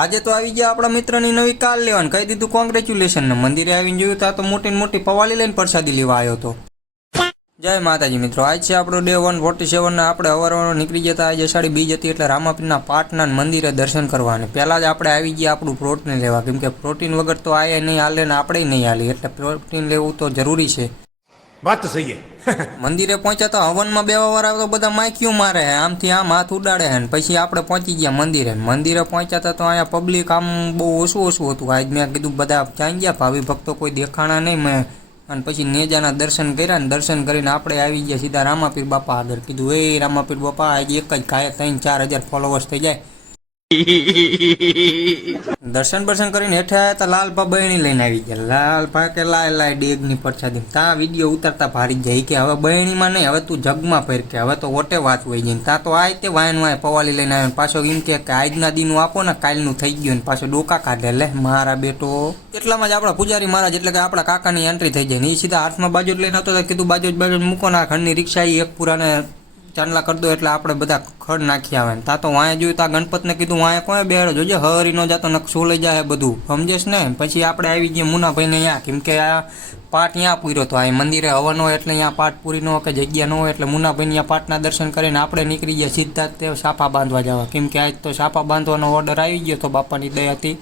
આજે તો આવી ગયા આપણા મિત્રની નવી કાર લેવાનું કહી દીધું કોંગ્રેચ્યુલેશન ને મંદિરે આવીને જોયું તો આ તો મોટી મોટી પવાલી લઈને પ્રસાદી લેવા આવ્યો હતો। જય માતાજી મિત્રો, આજ છે આપણો ડે 147 ને આપણે અવારવાર નીકળી જતા આજે અષાઢી બીજ હતી એટલે રામાપીરના પાટના મંદિરે દર્શન કરવા ને પહેલા જ આપણે આવી ગયા આપણું પ્રોટીન લેવા, કેમ કે પ્રોટીન વગર તો આયે નહીં હાલે ને આપણે નહીં હાલી, એટલે પ્રોટીન લેવું તો જરૂરી છે। વાત તો સહી છે। મંદિરે પહોંચ્યા તો હવનમાં બેવા વાળા તો બધા માઇક્યું મારે હે, આમથી આમ હાથ ઉડાડે હે, પછી આપણે પહોંચી ગયા મંદિરે પહોંચ્યા હતા તો અહીંયા પબ્લિક આમ બહુ ઓછું હતું। આજ મેં કીધું બધા ચાઈ ગયા, ભાવિ ભક્તો કોઈ દેખાણા નહીં મેં, અને પછી નેજાના દર્શન કર્યા ને દર્શન કરીને આપણે આવી ગયા સીધા રામાપીર બાપા આગળ। કીધું એ રામાપીર બાપા આજે એક જ ખાય 3-4 હજાર ફોલોવર્સ થઈ જાય। દર્શન કરીને હેઠે આવ્યા તો લાલભા બહેણી લઈને આવી ગયા। લાલભા કે લાય ડેગની પ્રસાદી ત્યાં વિડીયો ઉતારતા ભારી જાય કે હવે બહેણીમાં નહીં, હવે તું જગમાં ફેર કે હવે તો ઓટે વાત હોય જાય। ત્યાં તો આ તે વાય પવાલી લઈને આવ્યો, પાછો એમ કે આજના દીનું આપો ને કાલનું થઈ ગયું ને પાછો ડોકા કાઢે લે મારા બેટો। એટલામાં જ આપણા પૂજારી મહારાજ એટલે કે આપણા કાકાની એન્ટ્રી થઈ જાય ને એ સીધા હાથમાં બાજુ લઈને આવતો કીધું બાજુ મૂકો ના ઘરની રિક્ષા એક પૂરાને ચાંદલા કરી દો એટલે આપણે બધા ખડ નાખી આવે ને। તા તો વાંયા જોયું તા ગણપતને કીધું વાંયા કોઈ બેડો જોજે હરી નો જાતો નકશો લઈ જાય બધું સમજેશ ને। પછી આપણે આવી ગયા મુનાભાઈને અહીંયા, કેમ કે આ પાઠ અહીંયા પૂર્યો હતો, આ મંદિરે હવન હોય એટલે અહીંયા પાઠ પૂરી ન હોય કે જગ્યા ન હોય એટલે મુનાભાઈ અહીંયા પાઠના દર્શન કરીને આપણે નીકળી ગયા સીધા તે સાપા બાંધવા જવા, કેમ કે આજ તો સાપા બાંધવાનો ઓર્ડર આવી ગયો તો બાપાની દયાથી।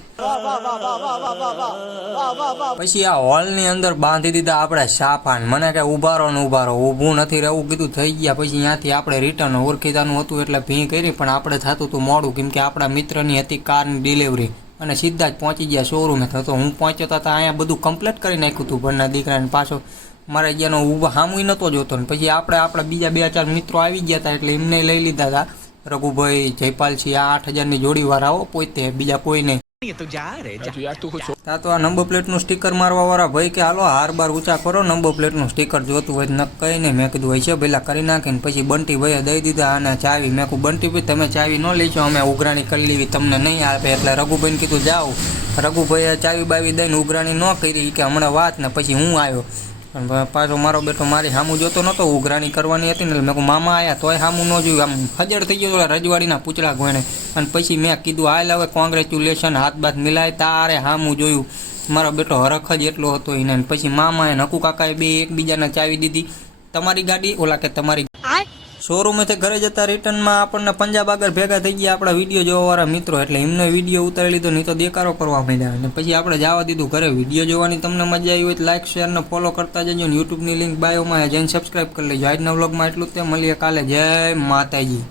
પછી આ હોલની અંદર બાંધી દીધા આપણે સાપા, મને કે ઉભારો ઊભું નથી રહેવું કીધું થઈ ગયા। પછી ત્યાંથી આપણે રિટર્ન ઓળખીતાનું હતું એટલે ભી કરી, પણ આપણે થતું હતું મોડું કેમ કે આપણા મિત્રની હતી કારની ડિલિવરી અને સીધા જ પહોંચી ગયા શોરૂમે થતો। હું પહોંચ્યો તો અહીંયા બધું કમ્પ્લીટ કરી નાખ્યું હતું ભરના દીકરાને, પાછો મારે જ્યાંનો ઊભા સામું નહોતો જોતો ને પછી આપણે આપણા બીજા 2-4 મિત્રો આવી ગયા હતા એટલે એમને લઈ લીધા હતા, રઘુભાઈ જયપાલસિંહ આ 8000ની જોડી વાળાઓ પોતે, બીજા કોઈ નહીં। તો આ નંબર પ્લેટનું સ્ટીકર મારવા વાળા ભાઈ કે હાલો હાર બાર ઊંચા કરો, નંબર પ્લેટનું સ્ટીકર જોતું હોય ન કઈ નહીં, મેં કીધું હોય છે પેલા કરી નાખીને પછી બંટી ભાઈએ દઈ દીધા અને ચાવી, મેં કહું બંટી ભાઈ તમે ચાવી ન લેજો અમે ઉઘરાણી કરી લેવી તમને નહીં આપે, એટલે રઘુભાઈને કીધું જાઓ। રઘુભાઈએ ચાવી બાવી દઈને ઉઘરાણી ન કરી કે હમણાં વાત ને પછી હું આવ્યો, પણ પાછો મારો બેટો મારી સામું જોતો નહોતો, ઉઘરાણી કરવાની હતી ને મેં કહું મામા આવ્યા તોય સામું ન જોયું, આમ હજળ થઈ ગયો રજવાડીના પૂછડા ગોણે, અને પછી મેં કીધું હાલ હવે કોંગ્રેચ્યુલેશન હાથ બાથ મિલાય તારે સામું જોયું, મારો બેટો હરખ જ એટલો હતો એને। પછી મામાએ નકુ કાકાએ બે એકબીજાને ચાવી દીધી, તમારી ગાડી ઓલા કે તમારી શોરૂમેથી ઘરે જતા રિટર્નમાં આપણને પંજાબ આગળ ભેગા થઈ ગયા આપણા વિડીયો જોવાવાળા મિત્રો, એટલે એમને વિડીયો ઉતારી લીધો, નહીં તો દેકારો કરવા માંડ્યા અને પછી આપણે જવા દીધું ઘરે। વિડીયો જોવાની તમને મજા આવી હોય તો લાઇક શેર ને ફોલો કરતા જજો ને યુટ્યુબની લિંક બાયોમાં જઈને સબસ્ક્રાઈબ કરી લેજો। આજના વ્લોગમાં એટલું જ તે, મળીએ કાલે। જય માતાજી।